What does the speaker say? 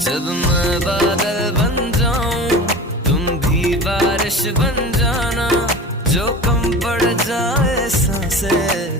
जब मैं बादल बन जाऊं तुम भी बारिश बन जाना, जो कम पड़ जाए सांसें